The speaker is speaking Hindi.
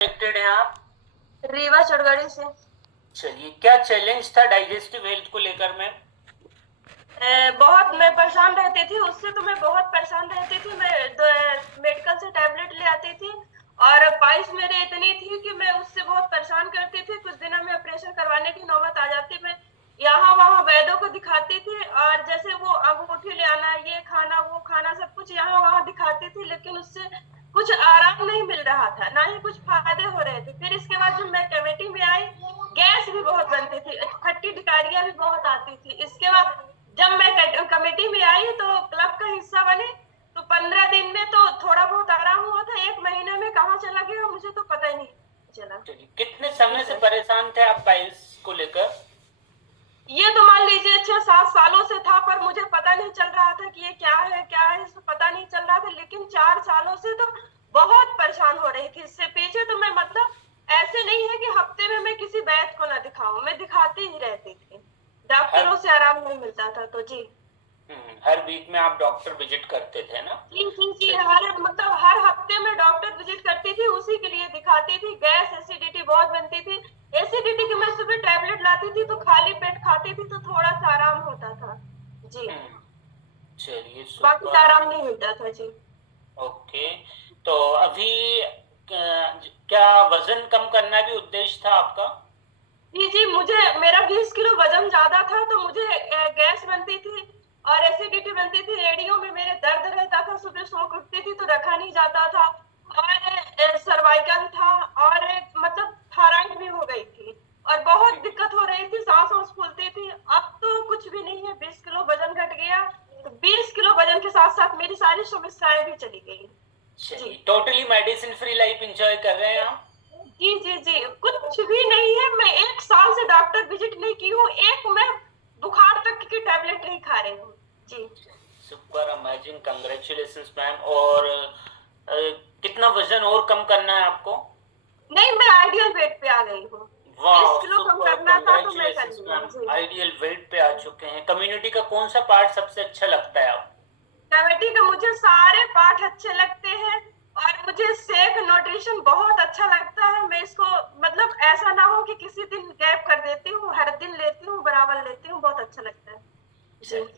कनेक्टेड हैं आप? रीवा चौड़गढ़ी से। चलिए, क्या चैलेंज था डाइजेस्टिव हेल्थ को लेकर में? बहुत मैं परेशान रहती थी उससे, तो मैं बहुत परेशान रहती थी। मैं मेडिकल से टैबलेट ले आती थी और पाइल्स मेरे इतनी थी कि मैं उससे बहुत परेशान करती थी। कुछ दिनों में ऑपरेशन करवाने की नौबत आ जाती। मैं यहाँ वहाँ वैद्यों को दिखाती थी और जैसे वो अंगूठी ले आना, ये खाना वो खाना, सब कुछ यहाँ वहाँ दिखाती थी, लेकिन उससे कुछ आराम नहीं मिल रहा था, ना ही कुछ फायदे हो रहे थे। फिर इसके बाद जब मैं कमेटी में आई, गैस भी बहुत बनती थी, खट्टी ढिकारियां भी बहुत आती थी। इसके बाद जब मैं कमेटी में आई तो क्लब का हिस्सा बने, तो 15 दिन में तो थोड़ा बहुत आराम हुआ था। 1 महीने में कहाँ चला गया मुझे तो पता ही नहीं चला। चलिए, कितने समय जी से सर। परेशान थे आप पाइल्स को लेकर? ये तो मान लीजिए 6-7 सालों से था, पर मुझे पता नहीं चल रहा था कि ये क्या है इसको पता नहीं चल रहा था। लेकिन 4 सालों से तो बहुत परेशान हो रही थी इससे। पीछे तो मैं मतलब ऐसे नहीं है कि हफ्ते में मैं किसी वैद्य को ना दिखाऊं, मैं दिखाती ही रहती थी। हर डॉक्टरों से आराम नहीं मिलता था तो जी। हर वीक में आप डॉक्टर विजिट करते थे ना? जी जी जी, चलिए। हर हफ्ते में डॉक्टर विजिट करती थी, उसी के लिए दिखाती थी। गैस एसिडिटी बहुत बनती थी। एसिडिटी की मैं सुबह टैबलेट लाती थी तो खाली पेट खाती थी तो थोड़ा सा आराम होता था जी। चलिए, बाकी तो सुपर। आराम नहीं मिलता था जी। ओके। तो अभी क्या वजन कम करना भी उद्देश्य था आपका? जी जी, मुझे मेरा 20 किलो वजन ज्यादा था, तो मुझे गैस बनती थी और एसिडिटी बनती थी। एड़ियों में मेरे दर्द रहता था, सुबह सो के उठती थी तो रखा नहीं जाता था। और सर्वाइकल था और मतलब थायराइड भी हो गई थी और बहुत दिक्कत हो रही थी, सांस वांस फूलती थी। अब तो कुछ भी नहीं है, 20 किलो वजन घट गया। तो 20 किलो वजन के साथ साथ मेरी सारी समस्याएं भी चली गई जी। चलिए, totally medicine free life enjoy कर रहे हैं आप? जी जी जी, कुछ भी नहीं है। मैं 1 साल से डॉक्टर विजिट नहीं की हूँ, एक मैं बुखार तक की टैबलेट नहीं खा रही हूँ जी। Super amazing, congratulations ma'am. और कितना वजन और कम करना है आपको? नहीं, मैं आइडियल वेट पे आ गई हूँ। बीस वाह, किलो कम सुपर, करना था तो मैं कर कंग्रेचुलेशंस लिया मैम। जी। आइडियल वेट पे आ चुके हैं। कम्युनिटी का कौन सा पार्ट सबसे अच्छा लगता है आप? कमेटी के मुझे सारे पाठ अच्छे लगते हैं और मुझे शेक न्यूट्रिशन बहुत अच्छा लगता है। मैं इसको मतलब ऐसा ना हो कि किसी दिन गैप कर देती हूँ, हर दिन लेती हूँ, बराबर लेती हूँ, बहुत अच्छा लगता है जी। चलिए।